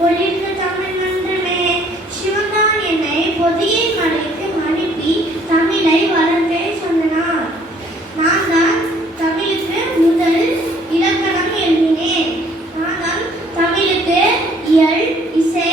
பொழிற்கு தமிழ் நன்றனே சிவந்தான் என்னை பொதிய மலைக்கு மனுப்பி தமிழை வளர்க்க சொன்னார். நான் தான் முதல் இலக்கணம் எழுதினேன். நான் தான் இயல் இசை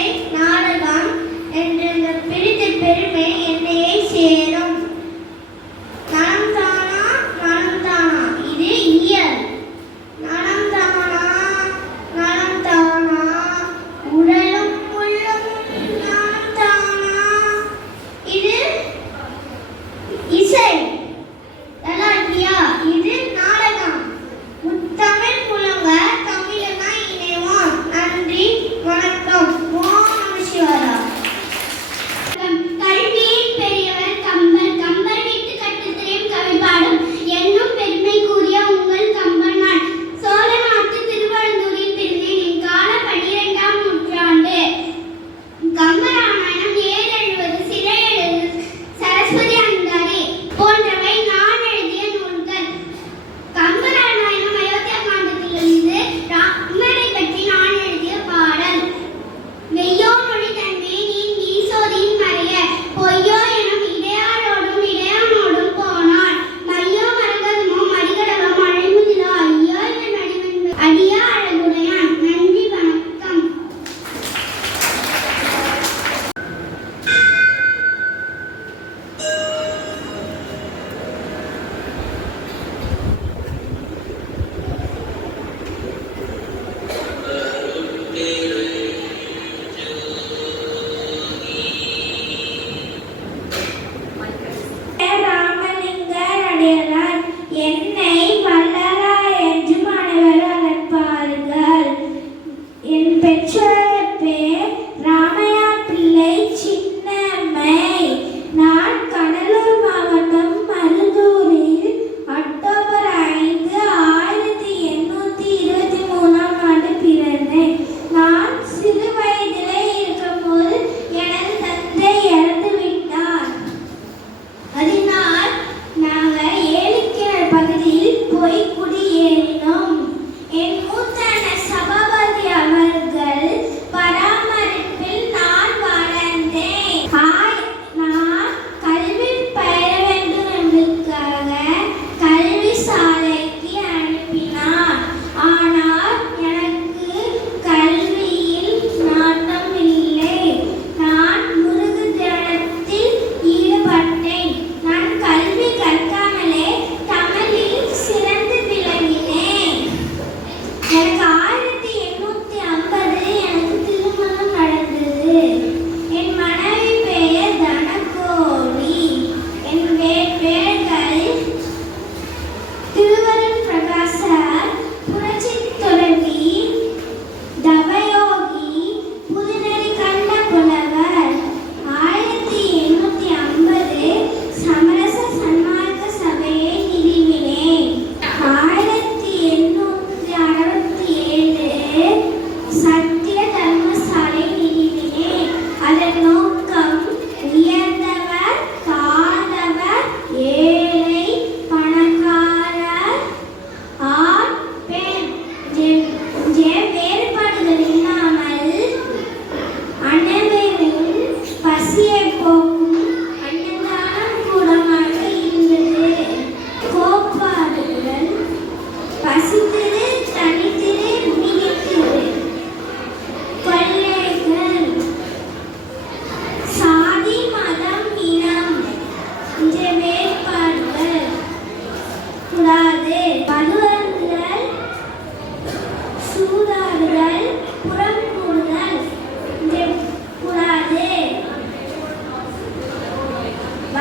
foi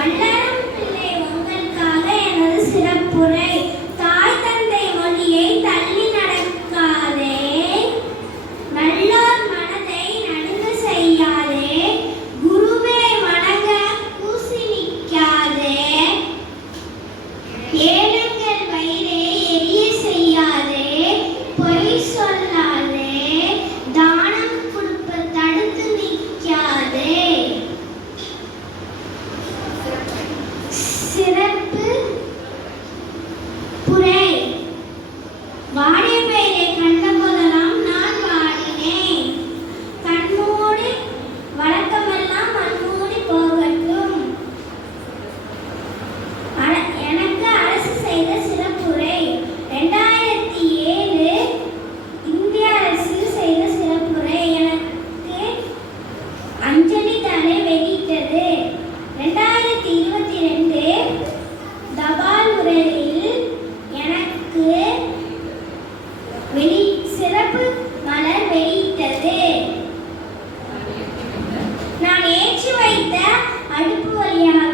வல்லரம் பிள்ளை உங்களுக்காக எனது சிறப்புரை. இருபத்தி ரெண்டு தபால் முறையில் எனக்கு வெளி சிறப்பு மலர் வெளியிட்டது. நான் ஏற்றி வைத்த அடுப்பு வழியாக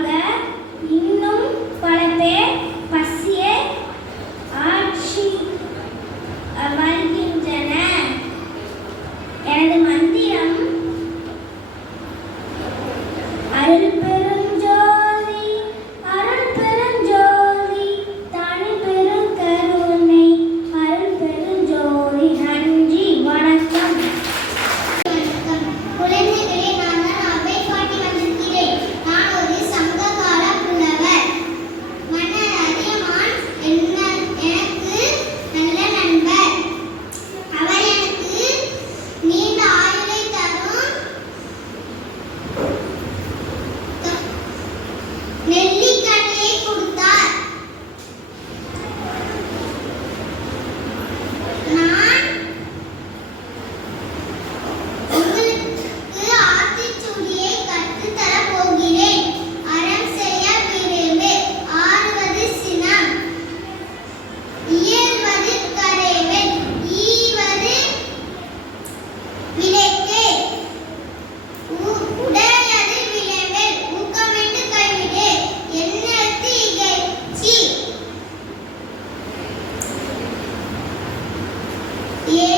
Yeah.